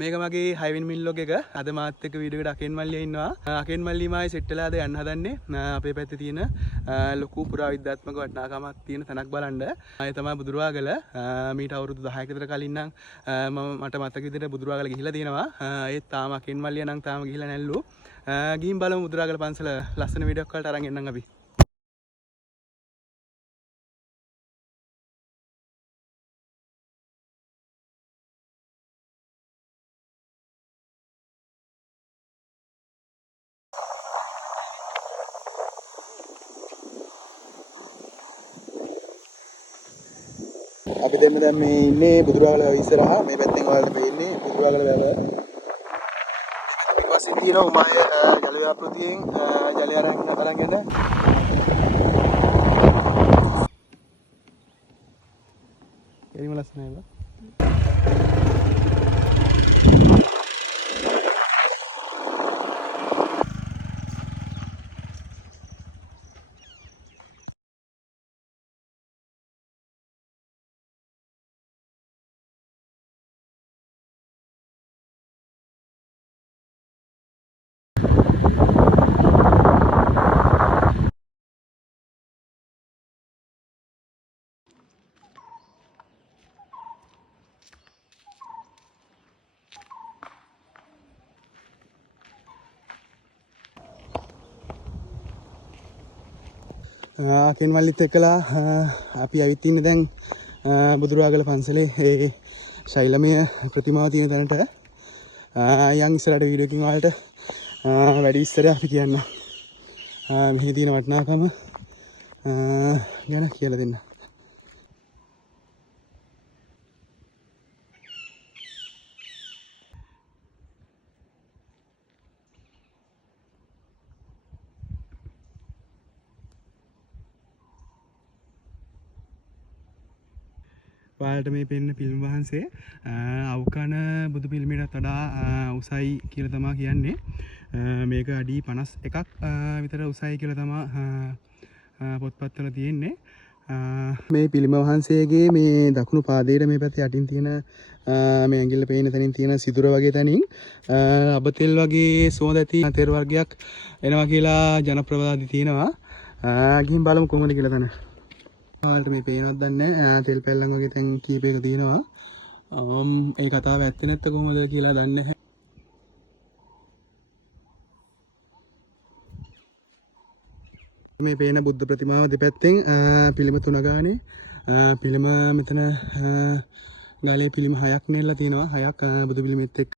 මේක මගේ 6 වෙනි මිල්ලොග් එක. අද මාත් එක්ක වීඩියෝ එකට අකෙන් මල්ලියා ඉන්නවා. අකෙන් මල්ලි මායි සෙට් වෙලාද යන්න හදන්නේ. අපේ පැත්තේ තියෙන ලොකු පුරාවිද්‍යාත්මක වටිනාකමක් තියෙන තැනක් බලන්න. ඒ තමයි බුදුරවාගල. මීට අවුරුදු 10ක විතර කලින් නම් මට මතක විදිහට බුදුරවාගල ගිහිලා තියෙනවා. ඒත් තාම අකෙන් මල්ලියා නම් තාම ගිහිලා නැල්ලු. ගිහින් බලමු බුදුරවාගල පන්සල ලස්සන වීඩියෝ එකක් වලට අරන් එන්නම් අපි. අපි දෙන්න දැන් මේ ඉන්නේ බුදුරාගල ඉස්සරහා මේ පැත්තෙන් ඔයාලට පේන්නේ බුදුරාගල වැව. ඊපස්සේ තියෙනවා උමාය ජල ව්‍යාපෘතියෙන් ජලය අරගෙන එරිම ලස්සනයි බා. අකෙන් මල්ලිත් එක්කලා අපි ඇවිත් ඉන්නේ දැන් බුදුරාගල පන්සලේ ඒ ශෛලමය ප්‍රතිමාව තියෙන තැනට. යන් ඉස්සරහට වීඩියෝ එකකින් ඔයාලට වැඩි විස්තරයක් අපි කියන්න. මෙහි තියෙන වටිනාකම ගැන කියලා දෙන්න. ඔයාලට මේ පෙන්න පිළිම වහන්සේ අවුකන බුදු පිළිමයටත් වඩා උසයි කියලා තමයි කියන්නේ. මේක අඩි 51ක් විතර උසයි කියලා තමයි පොත්පත්වල තියෙන්නේ. මේ පිළිම වහන්සේගේ මේ දකුණු පාදයේ මේ පැත්තේ යටින් තියෙන මේ ඇඟිල්ල පේන තැනින් තියෙන සිදුර වගේ තැනින් අබතෙල් වගේ සුවඳ ඇති තෙර වර්ගයක් එනවා කියලා ජනප්‍රවාදී තියෙනවා. ගිහින් බලමු කොහොමද කියලා තන. ඔයාලට මේ පේනවද දන්නේ නැහැ. තෙල් පැල්ලම් වගේ තැන් කීපයක තියෙනවා. ඒ කතාව ඇත්තේ නැත්te කොහොමද කියලා දන්නේ නැහැ. මේ පේන බුද්ධ ප්‍රතිමාව දෙපැත්තෙන් පිළිම 3 ගානේ පිළිම මෙතන ගාලේ පිළිම 6ක් නෙල්ලා තියෙනවා. 6ක් බුදු පිළිමෙත් එක්ක